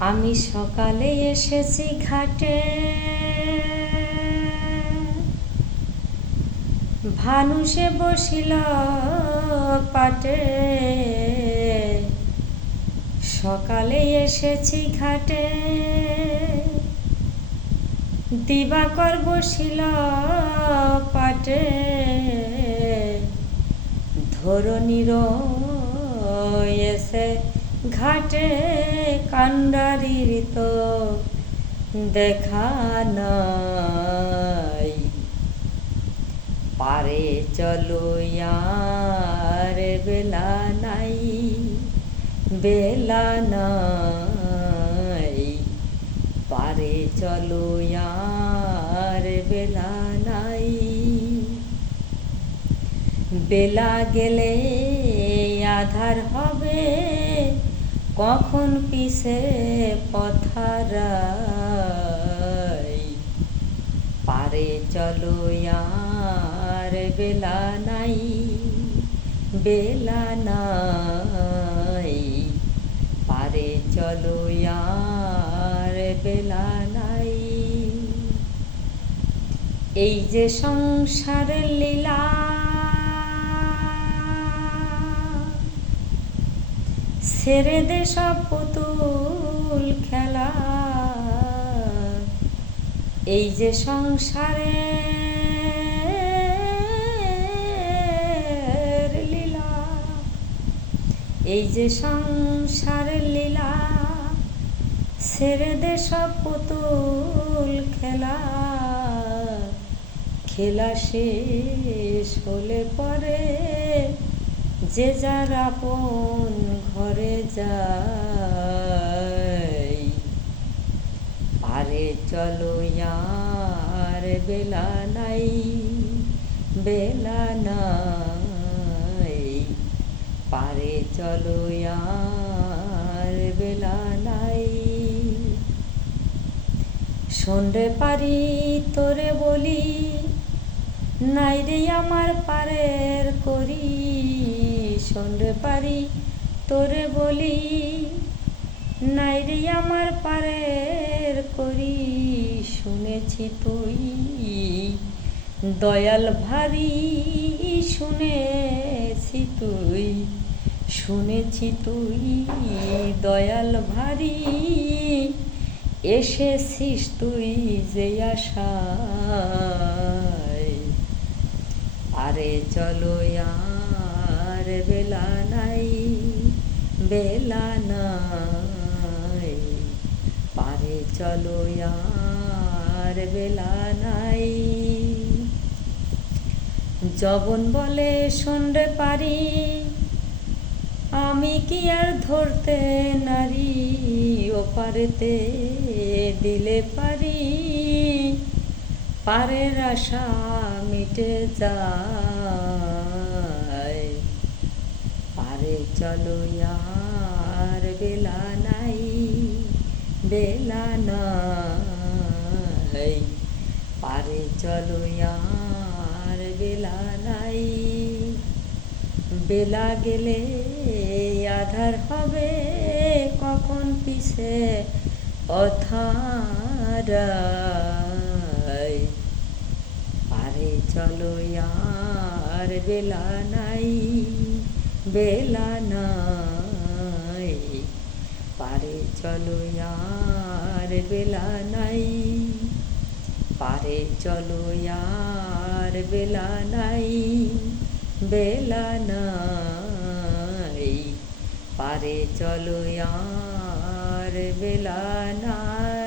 আমি সকালে এসেছি ঘাটে, ভানুষে বসিল পাটে। সকালে এসেছি ঘাটে, দিবাকর বসিল পাটে। ধরণীর এসে ঘাটে, কান্ডারির তো দেখা নাই। পারে চলো আর বেলা নাই, বেলা নাই। পারে চলো আর বেলা নাই। বেলা গেলে আধার হবে, কখন পিছে পথারাই। পারে চলো আর বেলা নাই, বেলা নাই। পারে চলো আর বেলা নাই। এই যে সংসারের লীলা, ছেড়ে দে সব পুতুল খেলা। এই যে সংসারের লীলা, এই যে সংসারের লীলা, ছেড়ে দে সব পুতুল খেলা। খেলা শেষ হলে পরে যে যার আপন ঘরে যায়। পারে চলো আর বেলা নাই, বেলা নাই। পারে চলো আর বেলা নাই। সন্ধ্যে পারি তোরে বলি, নাই রে আমার পারের করি। সন্ধ্যে পারি তোরে বলি, নাই রে আমার পারের করি। শুনেছি তুই দয়াল ভারী, শুনেছি তুই, শুনেছি তুই দয়াল ভারী। এসেছিস তুই যে আশায়। আরে চলো আর বেলা নাই, বেলা নাই। পারে চলো আর বেলা নাই। যবন বলে সন্ধ্যে পারি, আমি কি আর ধরতে নারী। ওপারেতে দিলে পারি, পারের আশা মিটে যায়। পারে চলো আর বেলা নাই, বেলা নাই। পারে চলো আর বেলা নাই। বেলা গেলে আধার হবে, কখন পিছে পথারাই। পারে চলো আর বেলা নাই, বেলা নাই। পারে চলো আর বেলা নাই, পারে চলো আর বেলা নাই, বেলা নাই। পারে চলো আর বেলা নাই।